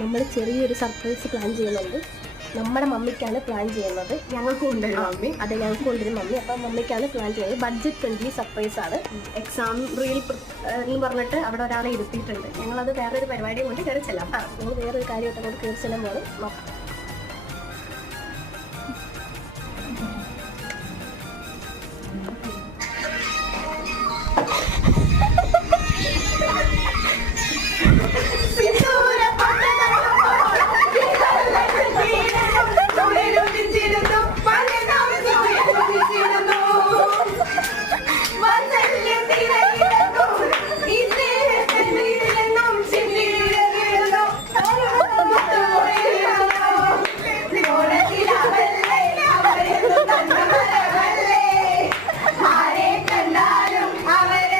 നമ്മൾ ചെറിയൊരു surprise plan ചെയ്യുന്നുണ്ട്. നമ്മുടെ മമ്മിക്കാണ് പ്ലാൻ ചെയ്യുന്നത്. ഞങ്ങൾക്കും ഉണ്ടൊരു മമ്മി. അതെ, ഞങ്ങൾക്ക് കൊണ്ടൊരു മമ്മി. അപ്പം മമ്മിക്കാണ് പ്ലാൻ ചെയ്യുന്നത്. ബഡ്ജറ്റ് ഫ്രണ്ട്ലി സർപ്രൈസ് ആണ്. എക്സാം റീൽ എന്ന് പറഞ്ഞിട്ട് അവിടെ ഒരാളെ ഇരുത്തിയിട്ടുണ്ട്. ഞങ്ങളത് വേറൊരു പരിപാടിയും കൊണ്ട് കയറി ചെല്ലാം. ഞങ്ങൾ വേറൊരു കാര്യമായിട്ട് അങ്ങോട്ട് കയറി ചെല്ലാൻ പോകണം. നോക്കാം.